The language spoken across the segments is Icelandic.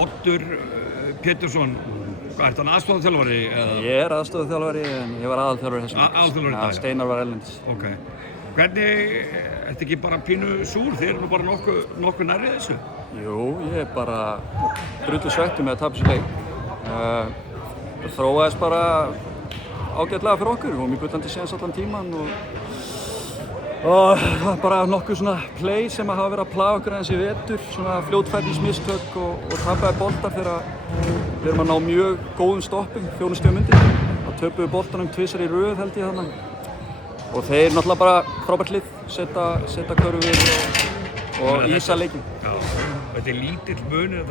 Oddur Pétursson, hvað ert hann aðstoðarþjálfari? Ég er aðstoðarþjálfari en ég var aðalþjálfari þessum leik. Aðalþjálfari í dag? Steinar var erlendis. Ok. Hvernig, ertu ekki bara pínu súr? Þið eru nú bara nokkuð nærri þessu? Jú, ég er bara drullu svekktur með að tapa þessu leik. Það þróaðist bara ágætlega fyrir okkur. Við vorum í bullandi séns allan tíman og það var bara nokkuð svona play sem hafa verið að plaga okkur aðeins í vetur, svona fljótfærnismistök og tapaði boltar þegar við erum að ná mjög góðum stoppum, 4 stigum undir. Það töpuðu boltanum tvisvar í röð held ég þarna. Og þeir náttúrulega bara frábært lið, setja körfur og ísa leikinn. Já, þetta er lítill munur,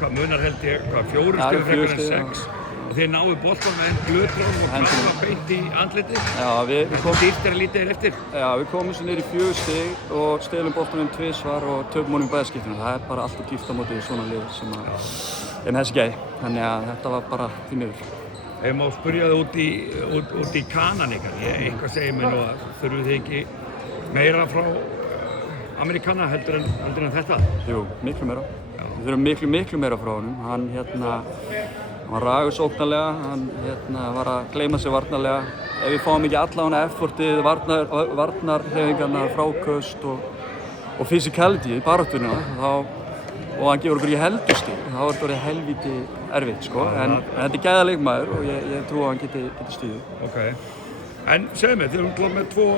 hvað munar held ég, 4 stigum frekar en 6. Þeir náðu boltan með glöðrán og kafa beint í andlitið. Já, við komum dýrt að lítið eftir. Já, við komum svo niður í 4 stig og stelum boltanum tvisvar og töpum honum í bæðaskiptinu. Það er bara alltaf dýrt á móti svona lið sem er með þessi gæði. Þannig að þetta var bara því miður. Ef má spyrja þið út í kanan ykkar, eitthvað segir mér nú að þurfum þið ekki meira frá Amerikana heldur en þetta? Jú, miklu meira. Við þurfum miklu meira frá honum. Hann var ragur sóknarlega, hann var að gleyma sig varnarlega. Ef við fáum ekki allavega effortið, varnarhreyfingarnar, fráköst og physicality í baráttunni, og hann gefur okkur í heldurstig, þá er þetta orðið helvíti erfitt, sko. En þetta er gæða leikmaður og ég trú að hann geti stíðið. Ok. En segðu mér, þið erum klart með tvo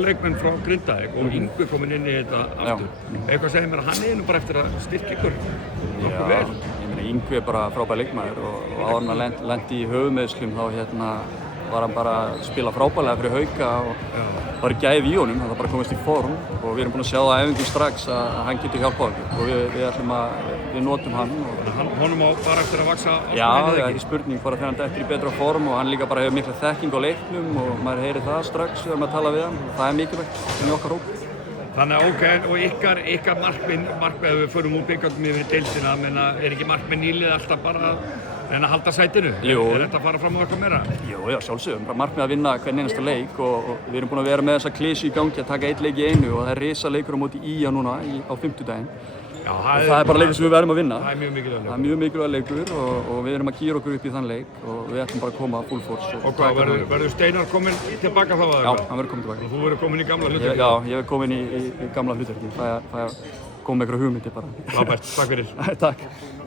leikmenn frá Grindavík og Yngvi kominn inn í þetta aftur. Eitthvað segir mér að hann nú bara eftir að styrkja ykkur nokkuð vel. Yngvi er bara frábær leikmaður og áður en hann lenti í höfuðmeiðslum þá var hann bara að spila frábærlega fyrir Hauka og var gæði í honum, það bara komist í form og við erum búin að sjá það á æfingum strax að hann getur hjálpað okkur og við notum hann. Honum á bara eftir að vaksa Já, það er ekki spurning, bara þegar hann dettur í betra form og hann líka bara hefur mikla þekking á leiknum og maður heyrir það strax þegar maður tala við hann og það er mikilvægt í okkar hóp. Þannig að ok, og ykkar markmið ef við förum úr byggjandum yfir í deildina, menna er ekki markmið nýlið alltaf bara að halda sætinu? Jú. Er þetta að fara fram á eitthvað meira? Jú, já, sjálfsögum. Bara markmið að vinna hvern einasta leik og við erum búin að vera með þessa klísu í gangi að taka einn leik í einu og það er risa leikur á móti IA núna á 50-daginn. Já, það er bara leikur sem við verðum að vinna. Það er mjög mikilvæg leikur. Það er mjög mikilvæg leikur og við erum að gíra okkur upp í þann leik og við ætlum bara að koma full force. Og hvað, verður Steinar kominn tilbaka þá? Já, hann verður kominn tilbaka. Og þú verður kominn í gamla hlutverki? Já, ég verður kominn í gamla hlutverki. Það er komið með einhverja hugmyndir bara. Frábært, takk fyrir. Takk.